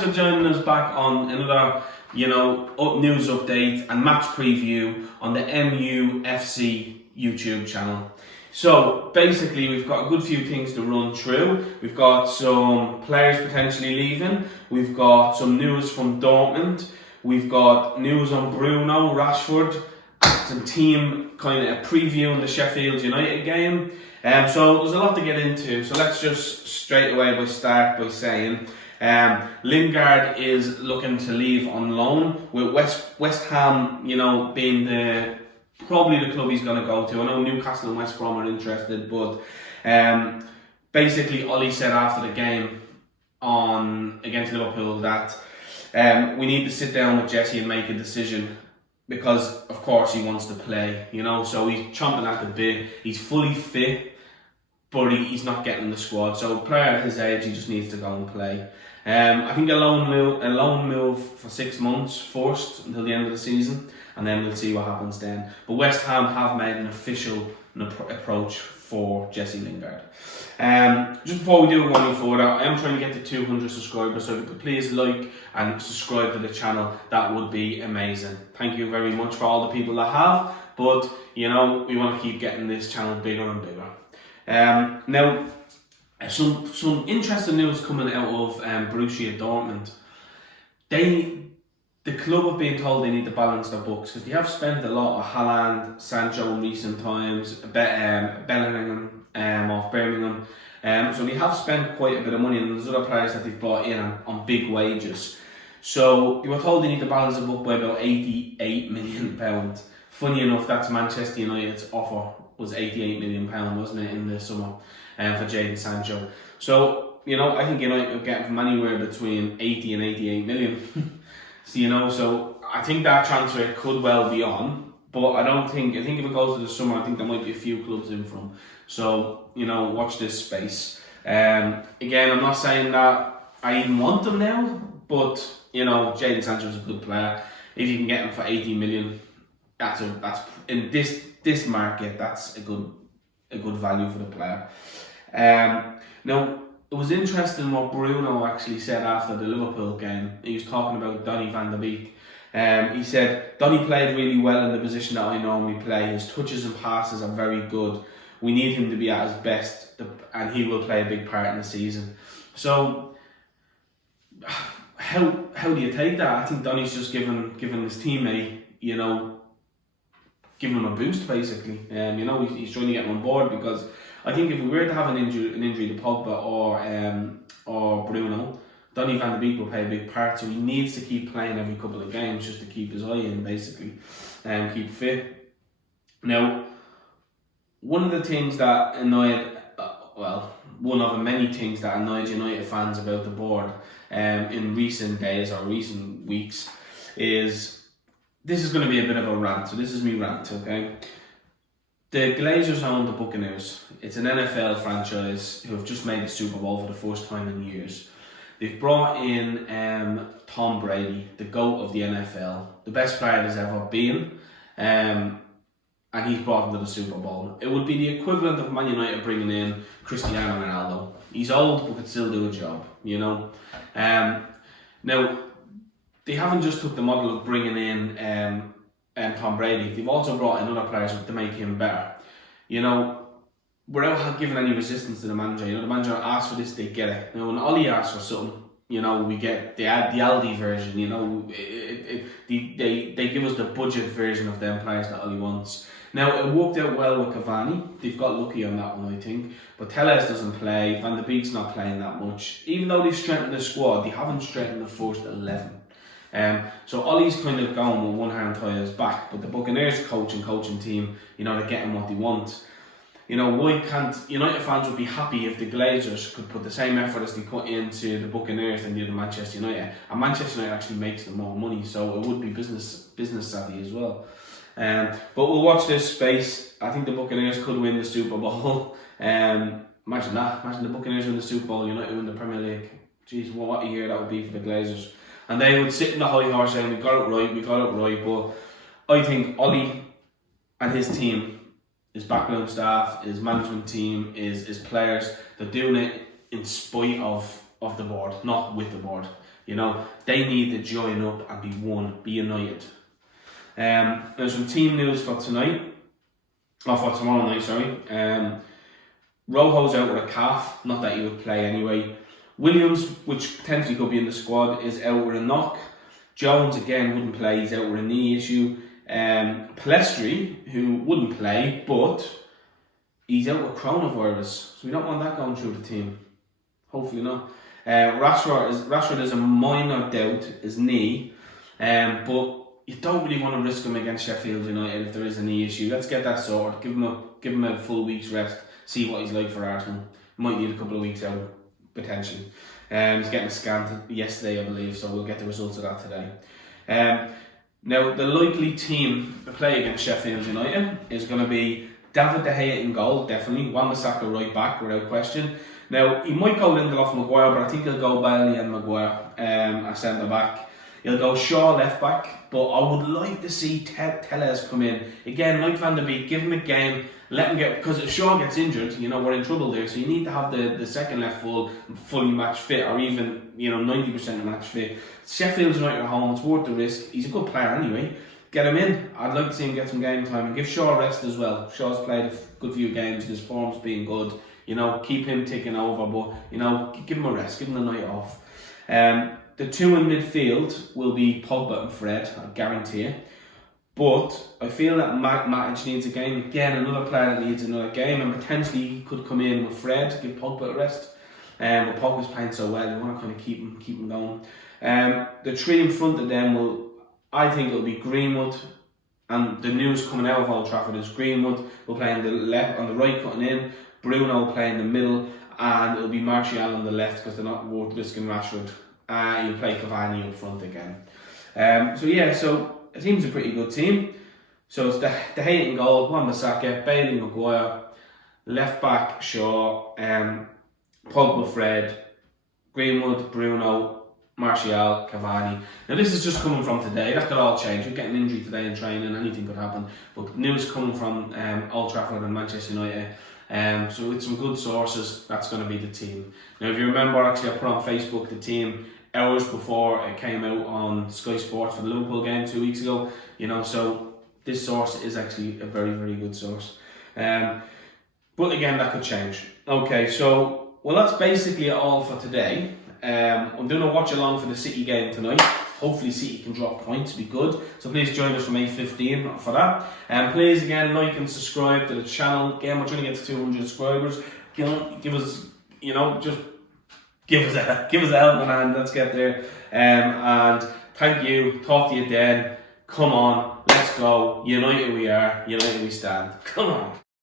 For joining us back on another, news update and match preview on the MUFC YouTube channel. So basically, we've got a good few things to run through. We've got some players potentially leaving. We've got some news from Dortmund. We've got news on Bruno, Rashford, some team kind of previewing the Sheffield United game. So there's a lot to get into. So let's just straight away start by saying Lingard is looking to leave on loan, with West Ham, being probably the club he's going to go to. I know Newcastle and West Brom are interested, but basically Ollie said after the game against Liverpool that we need to sit down with Jesse and make a decision, because of course he wants to play, so he's chomping at the bit. He's fully fit, but he's not getting the squad. So a player at his age, he just needs to go and play. I think a loan move for 6 months first until the end of the season, and then we'll see what happens then. But West Ham have made an official approach for Jesse Lingard. Just before we do go any further, I am trying to get to 200 subscribers, so if you could please like and subscribe to the channel, that would be amazing. Thank you very much for all the people that have, but we want to keep getting this channel bigger and bigger. Now, some interesting news coming out of Borussia Dortmund. The club have been told they need to balance their books, because they have spent a lot on Haaland, Sancho in recent times, Bellingham off Birmingham. So they have spent quite a bit of money, and there's other players that they've brought in on big wages. So they were told they need to balance the book by about £88 million. Funny enough, that's Manchester United's offer, was £88 million, wasn't it, in the summer for Jadon Sancho. So, I think United will get from anywhere between 80 and 88 million. So I think that transfer could well be on, but I think if it goes to the summer, I think there might be a few clubs in from. So, watch this space. Again, I'm not saying that I even want them now, but, Jadon Sancho is a good player. If you can get him for 80 million, that's in this market, that's a good value for the player. Now, it was interesting what Bruno actually said after the Liverpool game. He was talking about Donny van der Beek. He said, Donny played really well in the position that I normally play. His touches and passes are very good. We need him to be at his best, and he will play a big part in the season. So, how do you take that? I think Donny's just given his teammate, giving him a boost, basically. He's trying to get him on board, because I think if we were to have an injury to Pogba or Bruno, Donny van der Beek will play a big part. So he needs to keep playing every couple of games just to keep his eye in, basically, and keep fit. Now, one of the things that annoyed, one of the many things that annoyed United fans about the board in recent days or recent weeks is, this is going to be a bit of a rant, so this is me rant, okay? The Glazers own the Buccaneers. It's an NFL franchise who have just made the Super Bowl for the first time in years. They've brought in Tom Brady, the GOAT of the NFL, the best player there's ever been, and he's brought him to the Super Bowl. It would be the equivalent of Man United bringing in Cristiano Ronaldo. He's old, but could still do a job, Now, they haven't just took the model of bringing in Tom Brady. They've also brought in other players to make him better. Without giving any resistance to the manager. The manager asks for this, they get it. When Ollie asks for something, we get the Aldi version. They give us the budget version of them players that Ollie wants. Now, it worked out well with Cavani. They've got lucky on that one, I think. But Telles doesn't play. Van der Beek's not playing that much. Even though they've strengthened the squad, they haven't strengthened the first 11. So Ollie's kind of going with one hand tied his back, but the Buccaneers coaching team, they're getting what they want. Why can't United fans would be happy if the Glazers could put the same effort as they put into the Buccaneers than they do Manchester United, and Manchester United actually makes them more money, so it would be business savvy as well. But we'll watch this space. I think the Buccaneers could win the Super Bowl. Imagine that. Imagine the Buccaneers win the Super Bowl, United win the Premier League. Jeez, what a year that would be for the Glazers. And they would sit in the high horse saying, we got it right. But I think Ollie and his team, his background staff, his management team, his players, they're doing it in spite of the board, not with the board. You know, they need to join up and be one, be united. There's some team news for tonight, or for tomorrow night, sorry. Rojo's out with a calf, not that he would play anyway. Williams, which potentially could be in the squad, is out with a knock. Jones, again, wouldn't play, he's out with a knee issue. Palestri, who wouldn't play, but he's out with coronavirus, so we don't want that going through the team. Hopefully not. Rashford is a minor doubt, his knee, but you don't really want to risk him against Sheffield United if there is a knee issue. Let's get that sorted. Give him a full week's rest. See what he's like for Arsenal. Might need a couple of weeks out potentially. He's getting a scan yesterday, I believe, so we'll get the results of that today. Now the likely team to play against Sheffield United is going to be David De Gea in goal, definitely. Wan-Bissaka right back, without question. Now he might go Lindelof Maguire, but I think he'll go Bailey and Maguire as centre back. He'll go Shaw left back, but I would like to see Telles come in. Again, like Van der Beek, give him a game, let him get, because if Shaw gets injured, you know, we're in trouble there. So you need to have the second left fully match fit, or even, you know, 90% match fit. Sheffield United at home, it's worth the risk. He's a good player anyway. Get him in. I'd like to see him get some game time and give Shaw a rest as well. Shaw's played a good few games, his form's been good. You know, keep him ticking over, but, you know, give him a rest, give him the night off. The two in midfield will be Pogba and Fred, I guarantee it. But I feel that Matic needs a game. Again, another player that needs another game, and potentially he could come in with Fred, give Pogba a rest. But Pogba's playing so well, they want to kind of keep him going. The three in front of them I think it'll be Greenwood, and the news coming out of Old Trafford is Greenwood will play on the left, on the right cutting in, Bruno will play in the middle, and it'll be Martial on the left because they're not worth risking Rashford. You'll play Cavani up front again. So it seems a pretty good team. So it's De Gea in goal, Wan-Bissaka, Bailey, Maguire, left back Shaw, Pogba, Fred, Greenwood, Bruno, Martial, Cavani. Now this is just coming from today. That could all change. We're getting an injury today in training. Anything could happen. But news coming from Old Trafford and Manchester United. So with some good sources, that's going to be the team. Now, if you remember, actually, I put on Facebook the team hours before it came out on Sky Sports for the Liverpool game 2 weeks ago. You know, so this source is actually a very, very good source. But again, that could change. Okay, so well, that's basically all for today. I'm doing a watch along for the City game tonight. Hopefully City can drop points, be good. So please join us from 8:15 for that. And please again like and subscribe to the channel. Again, we're trying to get to 200 subscribers. Give us, you know, just give us a helping hand. Let's get there. And thank you. Talk to you then. Come on, let's go. United we are. United we stand. Come on.